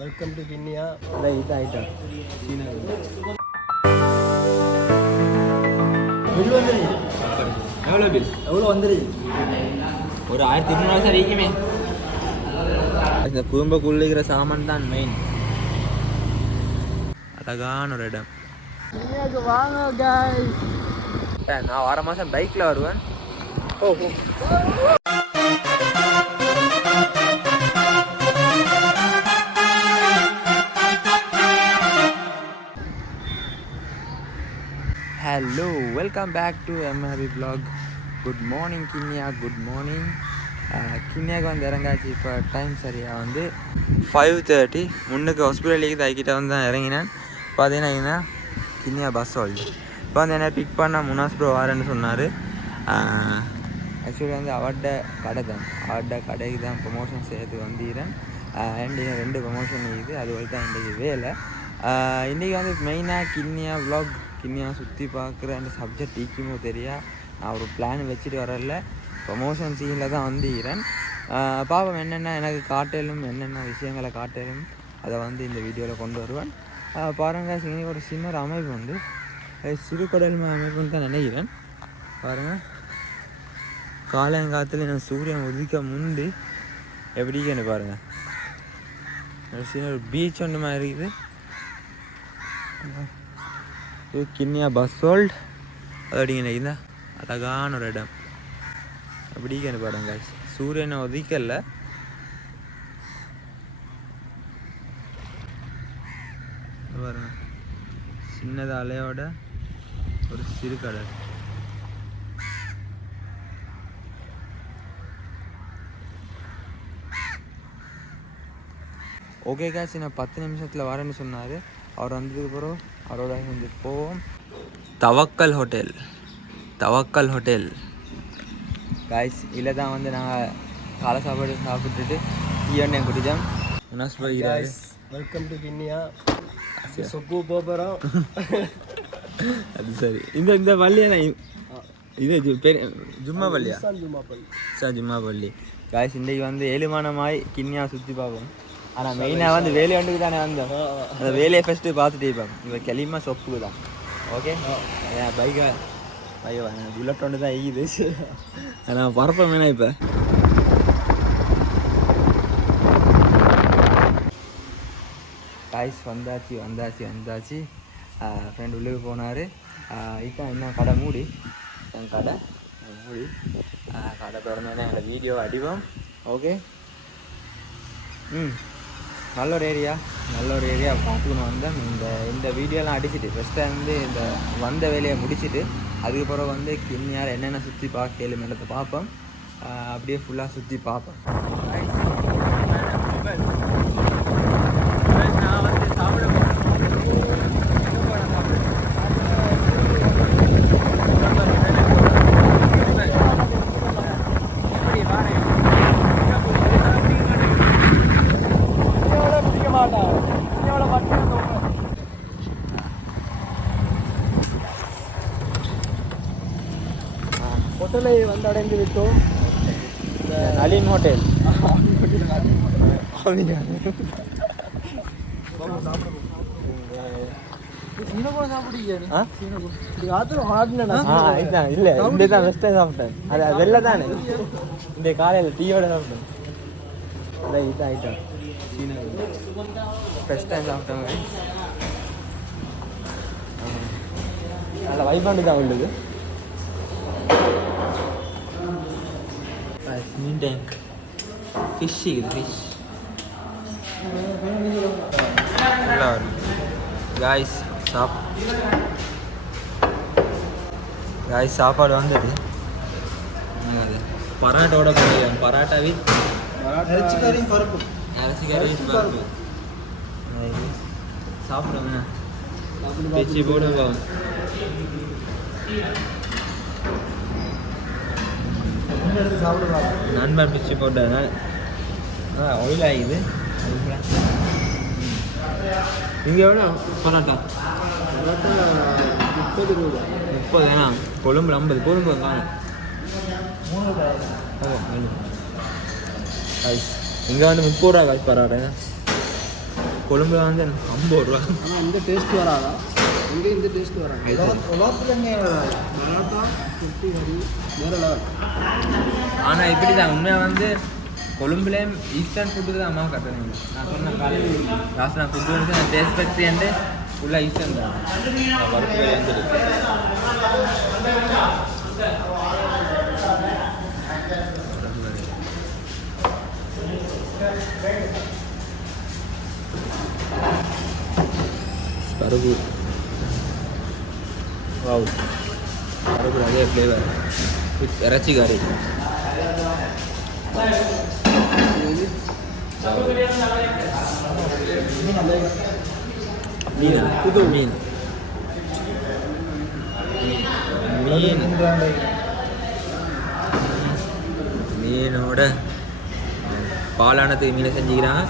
Welcome to Kinniya. Right ஆயிட்டா சீனா bill வந்துருச்சு. எவ்வளோ பில்? எவ்வளோ வந்துருச்சு? ஒரு 1200 சார் இருக்குமே. இந்த குடும்பக்குள்ளிக்கிற சாமான் தான் மெயின். அழகான ஒரு இடம். கிண்ணியாவுக்கு வாங்க guys. நான் வார மாதம் பைக்கில் வருவேன். Hello, welcome back to MRP vlog. Good morning Kinniya, good morning. கிண்ணியாவுக்கு வந்து இறங்காச்சு. இப்போ டைம் சரியாக வந்து 5:30. முன்னுக்கு ஹாஸ்பிட்டலுக்கு தைக்கிட்ட வந்து தான் இறங்கினேன். பார்த்தீங்கன்னா கிண்ணியா பஸ் ஹோல்டு. இப்போ வந்து என்ன பிக் பண்ணால் முனாஸ் ப்ரோ வாரேன்னு சொன்னார். ஆக்சுவலி வந்து அவர்கிட்ட கடை தான், அவர்கிட்ட கடைக்கு தான் ப்ரொமோஷன் செய்யறதுக்கு வந்துக்கிறேன். அண்ட் 2 ப்ரொமோஷன் இருக்குது. அது வரைக்கும் தான் இன்றைக்கி வேலை. இன்றைக்கி வந்து மெயினாக கிண்ணியா vlog, கிண்ணியா சுற்றி பார்க்குற அந்த சப்ஜெக்ட் ஈக்குமோ தெரியா. நான் ஒரு பிளான் வச்சுட்டு வரல, ப்ரொமோஷன் சீனில் தான் வந்துக்கிறேன். பாப்போம் என்னென்ன எனக்கு காட்டலும், என்னென்ன விஷயங்களை காட்டலும் அதை வந்து இந்த வீடியோவில் கொண்டு வருவேன். பாருங்கள், இன்னைக்கு ஒரு சின்ன அமைப்பு வந்து சிறுகடல் அமைப்புன்னு தான் நினைக்கிறேன். பாருங்கள், காலங்காலத்தில் நான் சூரியன் உதிக்க முண்டு எப்படின்னு பாருங்கள். ஒரு சின்ன ஒரு பீச் ஒன்று மாதிரி இருக்குது. கிண்ணியா பஸ் ஹோல்ட் அப்படிங்க இருந்தா அழகான ஒரு இடம். அப்படிங்கன்னு பாருங்க, சூரியனை உதிக்கல. பாருங்க, சின்னது அலையோட ஒரு சிறு கடல். ஓகே காய்ச்சி, நான் 10 நிமிஷத்தில் வரேன்னு சொன்னார். அவர் வந்ததுக்கு அப்புறம் அவரோட கொஞ்சம் போவோம். தவக்கல் ஹோட்டல், தவக்கல் ஹோட்டல் காய்ஸ். இல்லை தான் வந்து நாங்கள் காலை சாப்பாடு சாப்பிட்டுட்டு டீ எண்ணெய் குடித்தோம். முனாஸ் போகிறாரு. Welcome to Kinniya. சொப்பு போகிறோம். அது சரி. இந்த பள்ளியா இது பெரிய ஜும்மா பள்ளியா? ஜும்மா பள்ளி காய்ஸ். இன்றைக்கு வந்து 7 மாதமாய் கிண்ணியா சுற்றி பார்ப்போம். ஆனால் மெயினாக வந்து வேலையை ஒன்றுக்கு தானே வந்தோம். அந்த வேலையை ஃபஸ்ட்டு பார்த்துட்டு இருப்போம். இப்போ கிளிமா சொப்புக்கு தான். ஓகே, என் பைக்கை ஐயோ புல்லட் ஒன்று தான் ஈகுது. நான் பரப்பேன் வேணா. இப்போ காய்ஸ் வந்தாச்சு வந்தாச்சு வந்தாச்சு. ஃப்ரெண்ட் உள்ளுக்கு போனார். இப்போ இன்னும் கடை மூடி, என் கடை மூடி. கடை திறந்தோடனே எங்களை வீடியோ அடிவோம். ஓகே. நல்ல ஒரு ஏரியா, நல்ல ஒரு ஏரியா பார்த்துக்கணும் வந்தேன். இந்த வீடியோலாம் அடிச்சுட்டு ஃபஸ்ட்டு வந்து இந்த வந்த வேலையை முடிச்சுட்டு அதுக்கப்புறம் வந்து கிண்ணியால் என்னென்ன சுற்றி பார்க்க மேலத்தை பார்ப்போம். அப்படியே ஃபுல்லாக சுற்றி பார்ப்போம். நான் வந்து சாப்பிட ஹோட்டலை வந்து அடைந்து விட்டோம். நளின் ஹோட்டல். இல்லை, இந்த தான் பெஸ்ட்டாக சாப்பிட்டேன். அது வெளில தானே இந்த காலையில் டீயோட சாப்பிட்டேன். ரைட் ஆகிட்டேன். ஃபஸ்ட் டைம் சாப்பிட்டேங்க. நல்ல வைபாண்டு தான் உள்ளது. மீன் டேங்க், ஃபிஷ் இருக்குது, ஃபிஷ் நல்லா வரும். காய்ஸ் சாப்பாடு வந்தது. பராட்டோட போய் பராட்டா வித் அரிசி கறி பருப்பு சாப்பிடுங்க. பிச்சு போடுங்க. நண்பன் பிச்சு போட்டேன். ஆயில் ஆகிது. இங்கே எவ்வளோ பரோட்டா? 30 ரூபா. 30 கொழும்பு 50. கொழும்பு காணும். இங்கே வந்து 30 ரூபா காசு பரோட்டா. கொழும்புல வந்து 50 ரூபா. ஆனால் இந்த டேஸ்ட் வராதா? எங்கே இந்த டேஸ்ட் வராது? உலகத்துலங்க மராட்டா குட்டி கறி வேறு லெவல். ஆனால் இப்படி தான் உண்மையாக வந்து கொழும்புலேயும் ஈஸ்டர்ன் ஃபுட்டுக்கு தான் அம்மா கட்டுறீங்க. நான் சொன்ன காலையில் லாஸ்ட் நான் ஃபுட்டு வந்து நான் டேஸ்ட் ஃபேக்ட்ரி ஃபுல்லாக ஈஸ்டர்ன் தான் பருப்பு வந்துட்டு. பருப்பு வாவ், பருப்பு அதே ஃப்ளேவர் வித் இறைச்சி கறி. புது மீன் மீனோட பாலானத்துக்கு மீனை செஞ்சுக்கிறான்.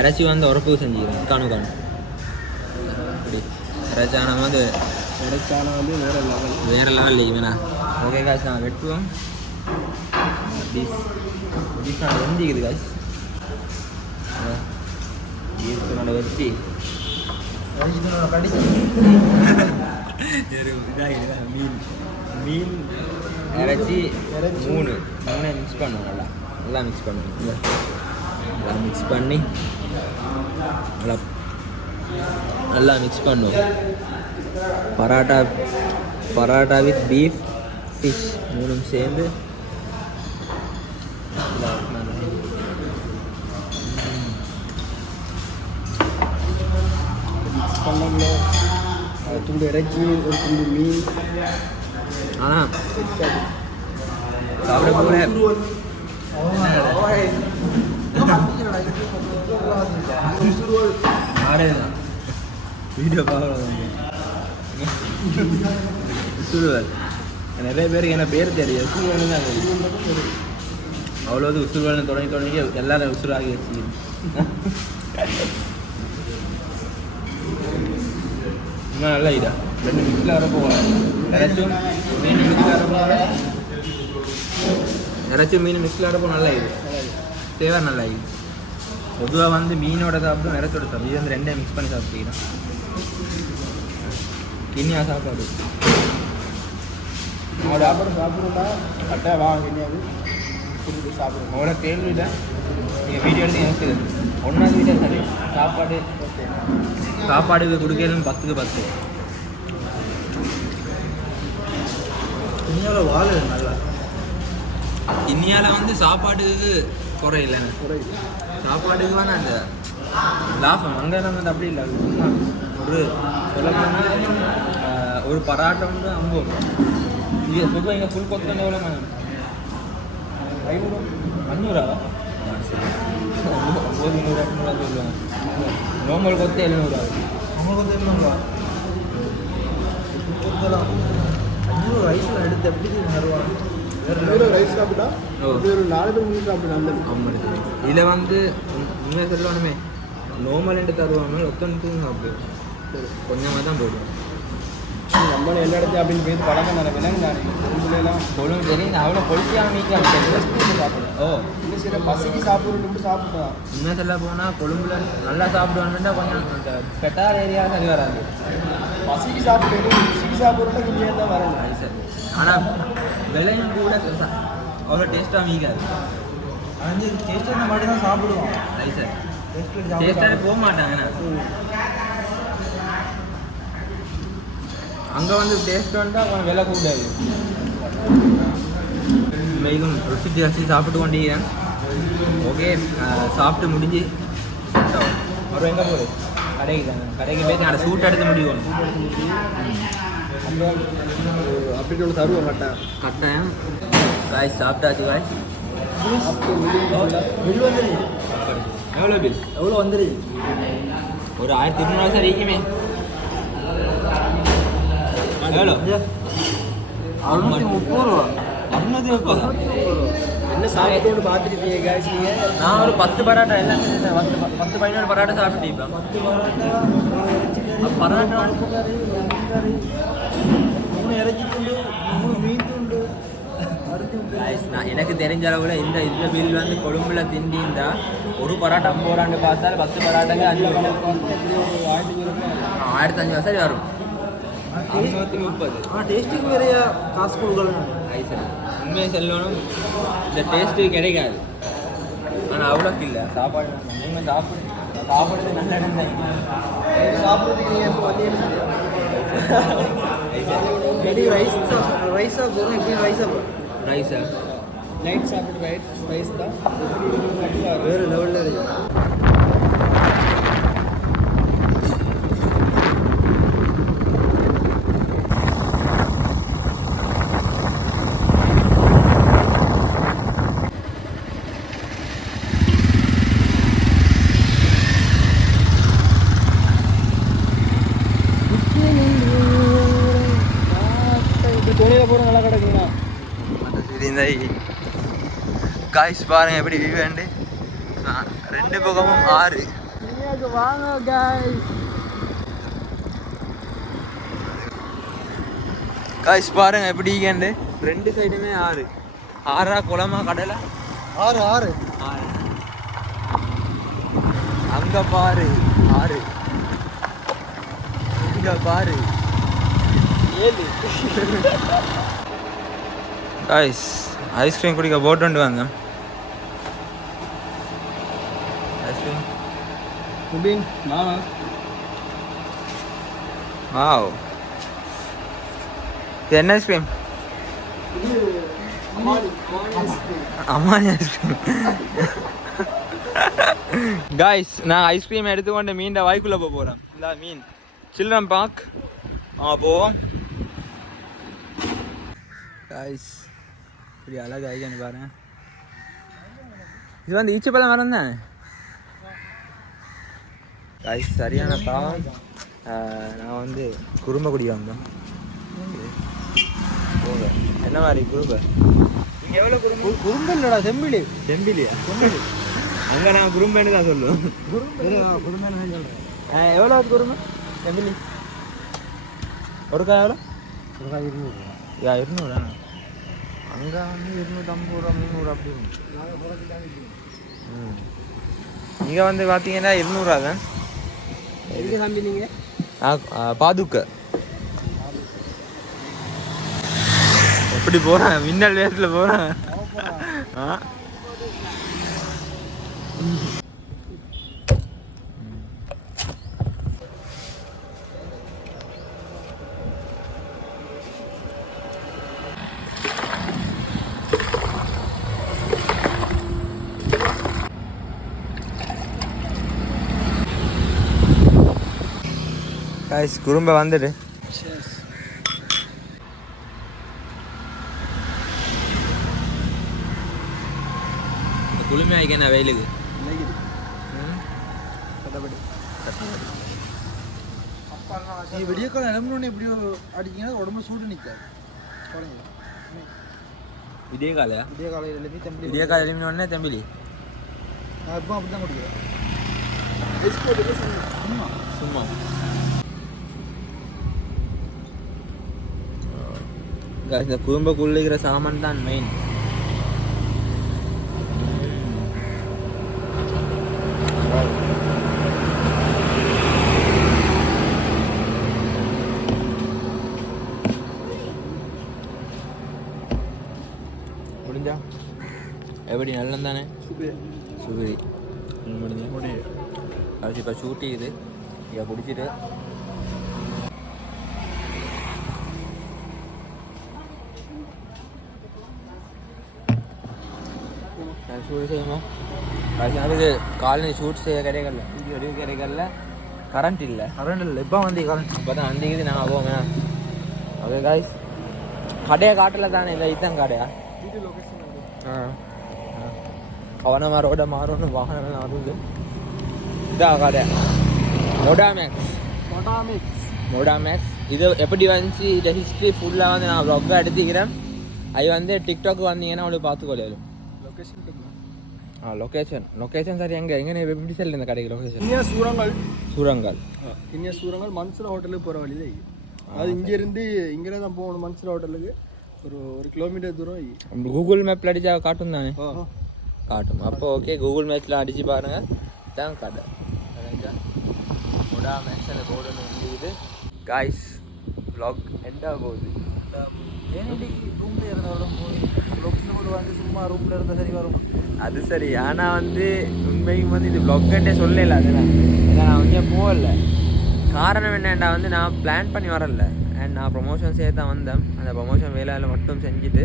இறைச்சி வந்து உரப்புக்கு செஞ்சுக்கிறான். காணு அப்படி இறைச்சான வந்து வேறு லெவல் இல்லைங்கண்ணா. ஓகே காசு நான் வெட்டுவோம். பீஸ் நான் வெந்திக்குது காசு ஈர்த்தனோட வச்சு மீன் மீன் இறைச்சி மூணு மிக்ஸ் பண்ணுவோம். நல்லா மிக்ஸ் பண்ணுவோம். நல்லா மிக்ஸ் பண்ணி நல்லா மிக்ஸ் பண்ணுவோம். பராட்டா வித் பீஃப் ஃபிஷ் மூணும் சேர்ந்து துண்டு இறைச்சி ஒரு துண்டு மீன். ஆனால் சாப்பிட போகிறேன் வீடியோ பார்க்குறோம். உசுருவல் நிறைய பேருக்கு என்ன பேர் தெரியும். உசுருவல்னு தான் தெரியும். அவ்வளோது உசுருவல்னு தொடங்கி எல்லாரும் உசுராகி வச்சு இன்னும் நல்லா இதா 2 மிக்ஸில் வரப்போ இறைச்சும் மீன் மிக்ஸில் வரப்போ இறைச்சும் மீன் மிக்ஸில் வரப்போ நல்லா இது தேவை நல்லா இது. பொதுவாக வந்து மீனோட சாப்பிடும் இறைச்சோட சாப்பிடும். இது வந்து 2 மிக்ஸ் பண்ணி சாப்பிட்டுக்கிறேன். கிண்ணியா சாப்பாடு சாப்பிடுறா கரெக்டாக வாங்க கிண்ணியாது சாப்பிடுவோம். அவரோட கேள்வியில் நீங்கள் வீடியோ எடுத்து எனக்கு ஒன்றாவது வீடியோ சரி சாப்பாடுக்கு கொடுக்கணும் 10க்கு 10. கிண்ணியாவில் வாழை நல்லா கிண்ணியாவில் வந்து சாப்பாட்டுக்கு குறை இல்லைங்க. சாப்பாட்டுக்கு வேணா அந்த லாபம் அங்கே நம்ம வந்து அப்படி இல்லை. சும்மா ஒரு சொல்லப்போனால் ஒரு பராட்டை வந்து 50 ரூபா. இது பொதுவாக இங்கே ஃபுல் கொத்து வந்து எவ்வளோ 500 300 சொல்லுவாங்க. நார்மல் கொத்து 700 நம்ம கொத்து 700 500 ரைஸில் எடுத்து எப்படி வருவாங்க. வேறு ரைஸ் சாப்பிட்டா ஒரு 4 பேர் 3 சாப்பிடலாம். அந்த ஆமாம் இதில் வந்து உண்மையாக சொல்லணுமே நார்மல் என்று தருவாங்க. ஒத்தனுக்கும் சாப்பிடுவோம் கொஞ்சமாக தான் போடுவோம். நம்ம எல்லா இடத்தையும் அப்படின்னு போய் பழக்கம் தானே விலங்குலாம் கொழும்பு தெரியும். அவ்வளோ பொலிசியாக மீக்காக சாப்பிடுவேன். ஓ இல்லை சில பசிக்கு சாப்பிட்றது சாப்பிட்டோம். இன்னும் சொல்ல போனால் கொழும்புல நல்லா சாப்பிடுவாங்கன்னா கொஞ்சம் அந்த பெட்டார் ஏரியா சரி வராது. பசிக்கு சாப்பிடுறது ருசிக்கு சாப்பிட்றதுல கொஞ்சம் தான் வரணும். அது சரி. ஆனால் விலையும் கூட அவ்வளோ டேஸ்ட்டாக மீக்காது. அது டேஸ்ட்டாக மட்டும் தான் சாப்பிடுவோம். அது சரி டேஸ்ட்டாக போக மாட்டாங்கண்ணா. அங்கே வந்து டேஸ்ட் வந்தால் கொஞ்சம் விலை கூடாது. மெய்கும் ருசி சாப்பிட்டு கொண்டிருக்கிறேன். ஓகே சாப்பிட்டு முடிஞ்சு ஒரு எங்கே போகுது கடைக்கு தாங்க. கடைக்கு போய் அதை சூட் எடுத்து முடியும். அப்படி ஒன்று தருவோம் கட்டாயம் காய் சாப்பிட்டாச்சு. காய் பில் வந்துரு. எவ்வளோ பில் எவ்வளோ வந்துரு? ஒரு 1200 சார் இருக்குமே. எவ்வளோ 630 ரூபா. 630 என்ன சாப்பிட்டு பார்த்துருப்பீங்க காய்ச்சி நீங்கள்? நான் ஒரு 10 பராட்டா எல்லாம் 10-15 பராட்டா சாப்பிட்டுப்பேன். 10 பராட்டா இறச்சி துண்டு 3 மீன் துண்டு. நான் எனக்கு தெரிஞ்ச அளவில் இந்த பில் வந்து கொழும்புல திண்டிந்தா ஒரு பராட்டா 50 ரூபான்னு பார்த்தால் 10 பராட்டாக்கு 5 ரூபா. 1500 சரி வரும். 630. டேஸ்ட்டுக்கு நிறைய காசு கொடுக்கலாம். உண்மையை சொல்லணும், இந்த டேஸ்ட்டு கிடைக்காது. ஆனால் அவ்வளோக்கு இல்லை சாப்பாடு. நீங்கள் சாப்பிடுறது நல்ல இடம் தான். சாப்பிட்றதுக்கு நீங்கள் இப்போ வந்து ரைஸாக போகிறோம். எப்படி ரைஸாக போகிறோம்? ரைஸா நைட் சாப்பிட்டு ரைஸ் தான் வேறு லெவலில் இருக்கு. துணியில் போகிற நல்லா கிடக்குங்கண்ணா. காய்ஸ் பாருங்க எப்படி விவேண்டு. 2 பக்கமும் 6. வாங்க guys. காய்ஸ் பாருங்க எப்படி வீக்கெண்டு 2 சைடுமே 6. 6 குளமா கடலை 6 அங்க பாரு 6, இங்க பாரு 7. காய்ஸ் ஐஸ்கிரீம் குடிக்க போட்டு வந்தேன். ஐஸ்கிரீம் முபின் நானா வாவ். இது என்ன ஐஸ்கிரீம்? அம்மானி ஐஸ்கிரீம். காய்ஸ் நான் ஐஸ்கிரீம் எடுத்துக்கொண்டு மீண்ட வாய்க்குள்ளே போகிறேன். இந்த மீன் சில்ட்ரன் பார்க் போவோம். காய்ஸ் இப்படி அழகு ஆகிக்கான்னு பாருங்க. இது வந்து ஈச்சப்பழம் மரம் தானே காய்ஸ். சரியான தாகம். நான் வந்து குறும்ப குடிக்க வந்தேன். போங்க என்ன மாதிரி குறும்ப? நீங்கள் எவ்வளோ குறும்பு இல்லைடா, செம்பிலி. செம்பிலியா? அங்கே நான் குறும்பேன்னு தான் சொல்லுவேன். குறும்பேன்னு சொல்கிறேன். எவ்வளோ குறும்பு செம்பிலி? ஒரு காய் எவ்வளோ? ஒரு காய் 200. 200. அங்கே வந்து 250 ரூபா 300 அப்படி. இங்கே வந்து பார்த்தீங்கன்னா 200 தான். எங்கே தம்பி நீங்கள்? பாதுக்க எப்படி போகிறேன்? மின்னல் வேகத்தில் போகிறேன். காய்ஸ் குறும்ப வந்துடு. இந்த குளுமை ஆகிக்க வெயிலுக்கு நீ விடிய காலம் இளம்புனோன்னு எப்படியோ அடிச்சிங்கன்னா உடம்பு சூடு நிற்காது. விடிய காலையா? விடிய காலையில் எழுப்பி தம்பி. விடிய காலை எழுப்பினோடனே தம்பிலி நான் இப்போ அப்படி தான் குடிக்கிறேன். சும்மா இந்த குடும்பக்குள்ள இருக்கிற சாமான் தான் மெயின். முடிஞ்சா எப்படி நல்லம் தானே? சுபிரி முடிஞ்சு அது இப்போ ஷூட்டி இது இதை பிடிச்சிட்டு ஷூட் செய்யணும். அதுக்கு காலையில் ஷூட் செய்ய கிடைக்கல, வீடியோ கிடைக்கல, கரண்ட் இல்லை. இப்போ வந்து கரண்ட் இப்போ தான் வந்திக்குது. நான் போங்க ஓகே காய்ஸ். கடையை காட்டல தானே இல்லை, இதுதான் கடையா? கவனமாக ரோட மாறணும், வாகனம் வருது. இதான் கடை மோடாமேக்ஸ். இது எப்படி வந்துச்சு இந்த ஹிஸ்ட்ரி ஃபுல்லாக வந்து நான் வ்ளாகாக எடுத்துக்கிறேன். அது வந்து டிக்டாக் வந்தீங்கன்னா உங்களுக்கு பார்த்துக்கொள்ளும். லொக்கேஷன் சரி. எங்கே எப்படி செல்லு இந்த கடைக்கு லொக்கேஷன்? சூரங்கால் மன்சூர் ஹோட்டலுக்கு போகிற வழியில. அது இங்கேருந்து இங்கே தான் போகணும். மன்சூர் ஹோட்டலுக்கு ஒரு 1 கிலோமீட்டர் தூரம். கூகுள் மேப்பில் அடிச்சா காட்டும் தானே? காட்டும். அப்போ ஓகே கூகுள் மேட்ச்சில் அடித்து பாருங்கள், தான் கடை முடா மேக்ஸில் போர்டுன்னு வந்துது. காய்ஸ் vlog எண்டாக போகுது. ஏன்டி ரூமில் இருந்தவரும் ப்ளாக்ஸில் போட்டு வந்து சும்மா ரூமில் இருந்தால் சரி வரும். அது சரி, ஆனால் வந்து உண்மைக்கும் வந்து இது vlogன்ட்டே சொல்லல. அதெல்லாம் ஏன்னா நான் வந்து போகல. காரணம் என்னென்னா வந்து நான் பிளான் பண்ணி வரல. அண்ட் நான் ப்ரொமோஷன் செய்ய தான் வந்தேன். அந்த ப்ரொமோஷன் வேலையில் மட்டும் செஞ்சுட்டு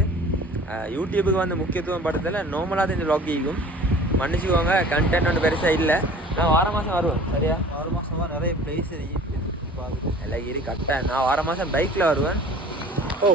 யூடியூபுக்கு வந்து முக்கியத்துவம் படுத்தலை. நார்மலாக இந்த vlog ஈகும் மன்னிச்சுக்கோங்க, கண்டென்ட் ஒன்று பெருசாக இல்லை. நான் வார மாதம் வருவேன். சரியா? 6 மாதமாக நிறைய பிளேஸ் எல்லாம் கரெக்டாக நான் வார மாதம் பைக்கில் வருவேன். ஓ